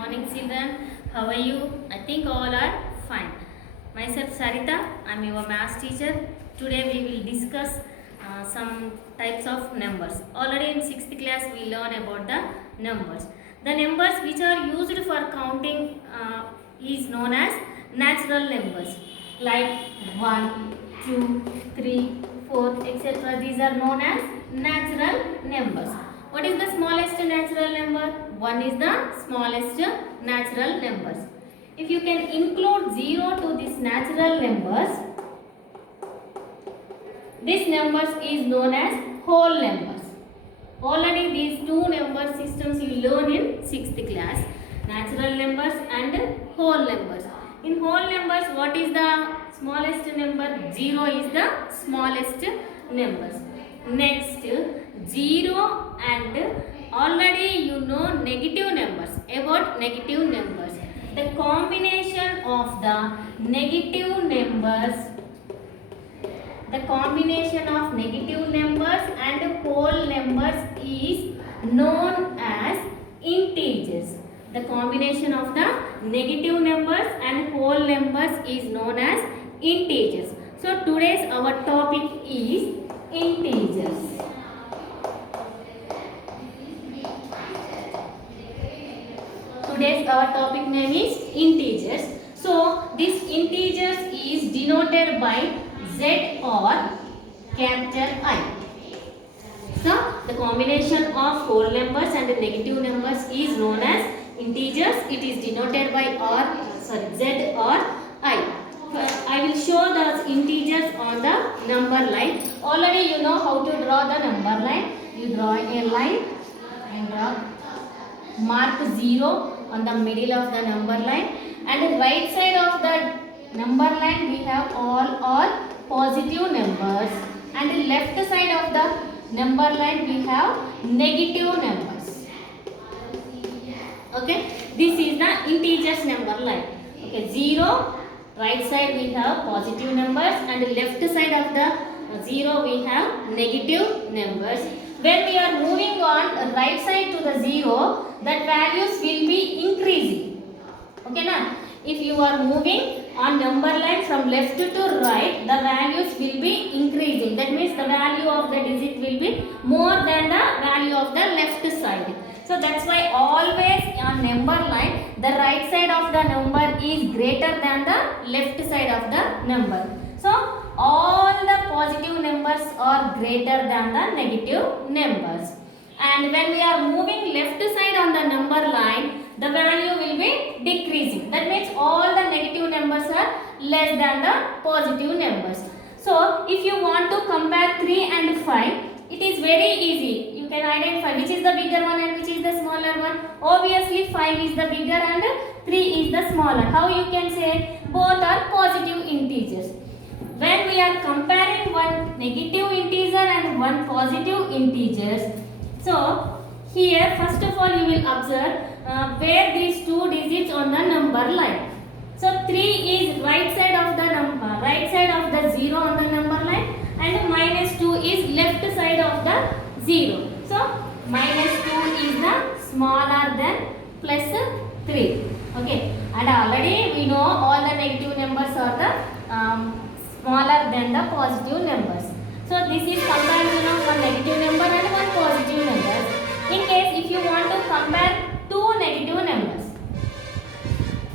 morning children. How are you? I think all are fine. Myself Sarita, I am your maths teacher. Today we will discuss some types of numbers. Already in 6th class we learn about the numbers. The numbers which are used for counting is known as natural numbers, like 1, 2, 3, 4, etc. These are known as natural numbers. What is the smallest natural number? 1 is the smallest natural numbers. If you can include 0 to these natural numbers, this numbers is known as whole numbers. Already these two number systems you learn in 6th class, natural numbers and whole numbers. In whole numbers, what is the smallest number? 0 is the smallest numbers. Next, 0 and already you know negative numbers. About negative numbers, the combination of the negative numbers, and whole numbers is known as integers. The combination of the negative numbers and whole numbers is known as integers. So today's our topic is integers. Today's our topic name is integers. So this integers is denoted by Z or capital I. So the combination of whole numbers and negative numbers is known as integers. It is denoted by Z or I. I will show the integers on the number line. Already you know how to draw the number line. You draw a line and mark 0 on the middle of the number line, and the right side of the number line we have all positive numbers, and the left side of the number line we have negative numbers. Okay, this is the integers number line. Okay, 0, right side we have positive numbers, and left side of the 0 we have negative numbers. When we are moving on right side to the 0, that values will be increasing. Okay na? If you are moving on number line from left to right, the values will be increasing. That means the value of the digit will be more than the value of the left side. So that's why always on number line, the right side of the number is greater than the left side of the number. So all the positive numbers are greater than the negative numbers. And when we are moving left side on the number line, the value will be decreasing. That means all the negative numbers are less than the positive numbers. So if you want to compare 3 and 5, it is very easy. You can identify which is the bigger one and which is the smaller one. Obviously 5 is the bigger and 3 is the smaller. How you can say? Both are positive integers. When we are comparing one negative integer and one positive integers, so here first of all you will observe where these two digits on the number line. So 3 is right side of the number, right side of the 0 on the number line, and minus 2 is left side of the 0. So minus 2 is the smaller than plus 3. Okay, and already we know all the negative numbers are the smaller than the positive numbers. So this is comparison of one negative number and one positive number. In case if you want to compare two negative numbers,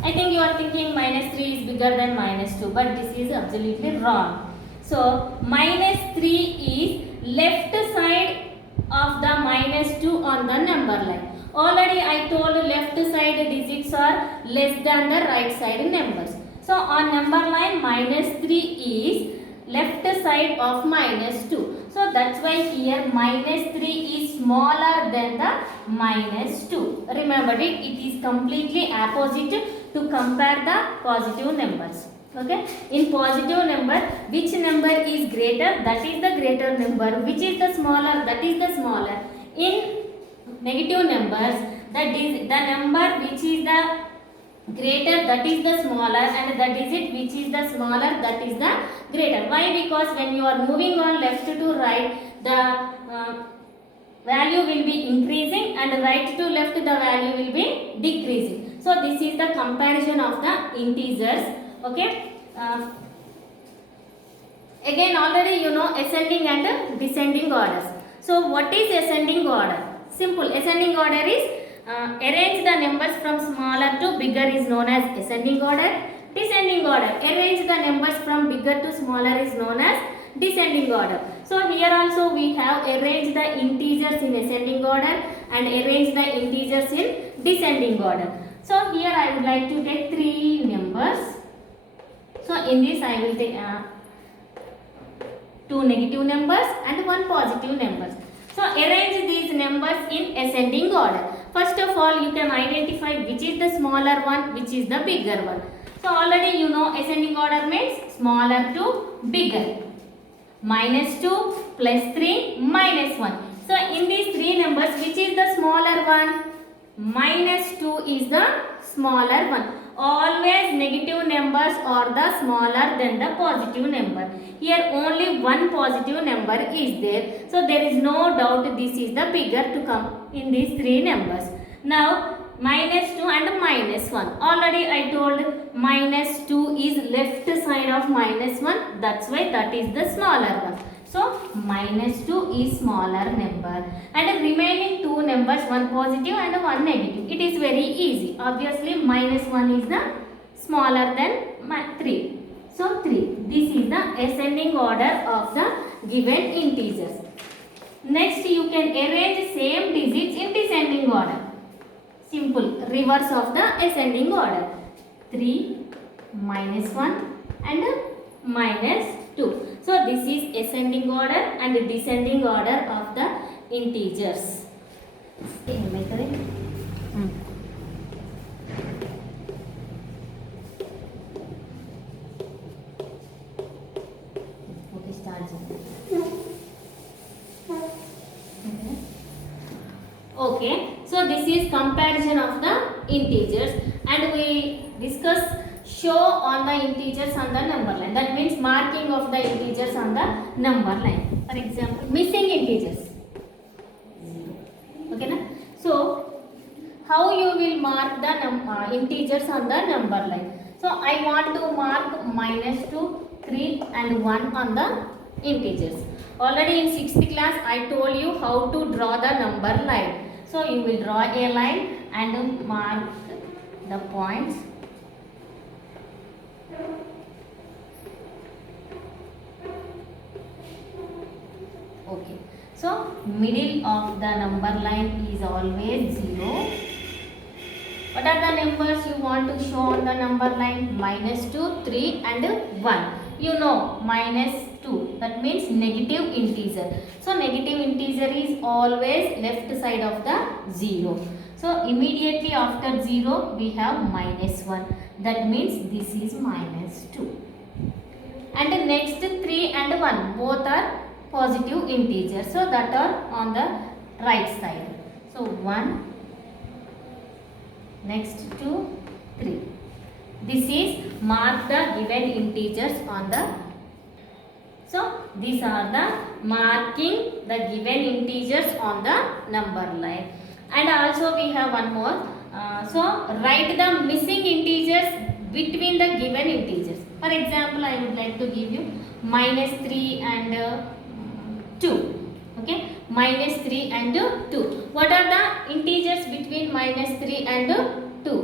I think you are thinking minus 3 is bigger than minus 2, but this is absolutely wrong. So minus 3 is left side of the minus 2 on the number line. Already I told left side digits are less than the right side numbers. So on number line minus 3 is left side of minus 2. So that's why here minus 3 is smaller than the minus 2. Remember it is completely opposite to compare the positive numbers. Okay. In positive number, which number is greater? That is the greater number. Which is the smaller? That is the smaller. In negative numbers, the number which is the greater, that is the smaller, and the digit which is the smaller, that is the greater. Why? Because when you are moving on left to right, the value will be increasing, and right to left the value will be decreasing. So this is the comparison of the integers. Okay. Again already you know ascending and descending orders. So what is ascending order? Simple. Ascending order is arrange the numbers from smaller to bigger is known as ascending order. Descending order, arrange the numbers from bigger to smaller is known as descending order. So here also we have arranged the integers in ascending order and arrange the integers in descending order. So here I would like to take 3 numbers. So in this I will take 2 negative numbers and 1 positive numbers. So arrange these numbers in ascending order. First of all you can identify which is the smaller one, which is the bigger one. So already you know ascending order means smaller to bigger. -2 plus 3 minus 1. So in these 3 numbers which is the smaller one? -2 is the smaller one. Always negative numbers are the smaller than the positive number. Here only one positive number is there. So there is no doubt this is the bigger to come in these 3 numbers. Now -2 and -1. Already I told -2 is left side of -1. That's why that is the smaller one. So -2 is smaller number. And remaining 2 numbers, one positive and one negative. It is very easy. Obviously -1 is the smaller than 3. So 3. This is the ascending order of the given integers. Next you can arrange same digits in descending order. Simple, reverse of the ascending order. 3, -1 and -2. So this is ascending order and descending order of the integers. Am I correct? Okay, start. Okay, so this is comparison of the integers and we discuss show on the integers on the number line. That means marking of the integers on the number line. For example, missing integers. Okay, na? So how you will mark the integers on the number line? So I want to mark -2, 3 and 1 on the integers. Already in 6th class I told you how to draw the number line. So you will draw a line and mark the points. Okay. So middle of the number line is always 0. What are the numbers you want to show on the number line? -2, 3 and 1. You know -2, that means negative integer. So negative integer is always left side of the 0. So immediately after 0 we have -1. That means this is -2. And the next 3 and 1 both are positive integers. So that are on the right side. So 1, next 2, 3. This is mark the given integers on the. So these are the marking the given integers on the number line. And also we have one more. So write the missing integers between the given integers. For example, I would like to give you -3 and 2. Okay, -3 and 2. What are the integers between -3 and 2?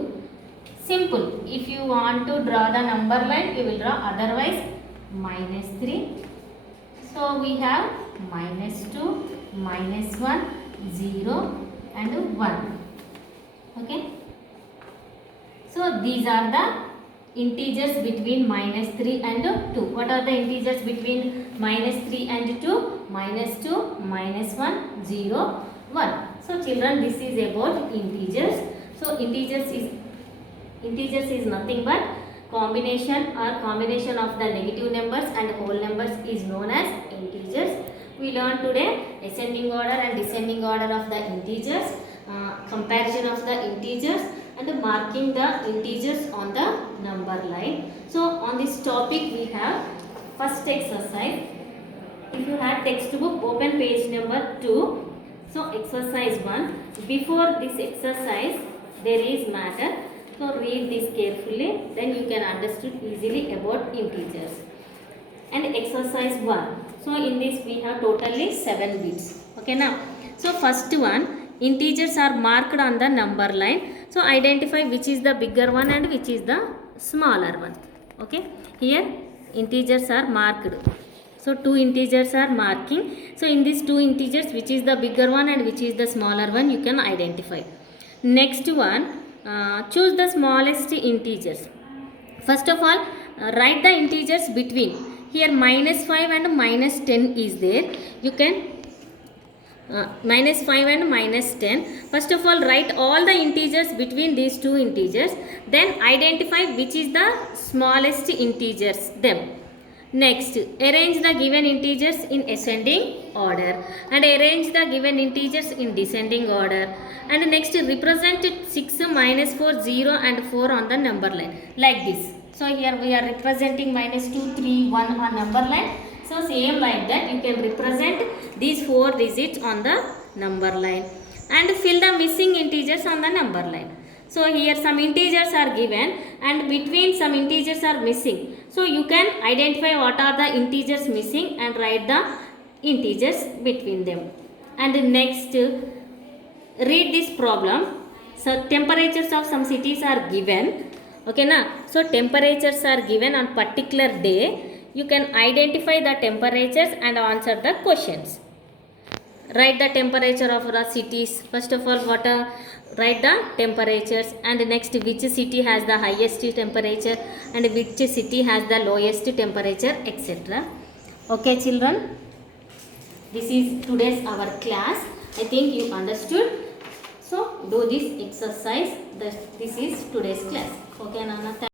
Simple. If you want to draw the number line, you will draw. Otherwise, -3. So we have -2, -1, 0 and 1. Okay. So these are the integers between -3 and 2. What are the integers between -3 and 2? -2, -1, 0, 1. So children, this is about integers. So integers is nothing but combination of the negative numbers and whole numbers is known as integers. We learned today ascending order and descending order of the integers, comparison of the integers and marking the integers on the number line. So on this topic we have first exercise. If you have textbook, open page number 2. So exercise 1. Before this exercise there is matter. So read this carefully, then you can understand easily about integers. And exercise 1. So in this we have totally 7 bits. Okay now. So first one, integers are marked on the number line. So identify which is the bigger one and which is the smaller one. Okay. Here integers are marked. So two integers are marking. So in these two integers, which is the bigger one and which is the smaller one, you can identify. Next one, choose the smallest integers. First of all, write the integers between. Here minus 5 and minus 10 is there. You can minus 5 and minus 10. First of all, write all the integers between these two integers. Then identify which is the smallest integers, them. Next, arrange the given integers in ascending order and arrange the given integers in descending order. And next, represent 6, minus 4, 0 and 4 on the number line like this. So here we are representing minus 2, 3, 1 on number line. So same like that you can represent these 4 digits on the number line and fill the missing integers on the number line. So here some integers are given and between some integers are missing. So you can identify what are the integers missing and write the integers between them. And next, read this problem. So temperatures of some cities are given. Okay na? So temperatures are given on particular day. You can identify the temperatures and answer the questions. Write the temperature of the cities. First of all, write the temperatures and next which city has the highest temperature and which city has the lowest temperature, etc. Okay children, this is today's our class. I think you understood. So do this exercise. This is today's class. Okay Nana.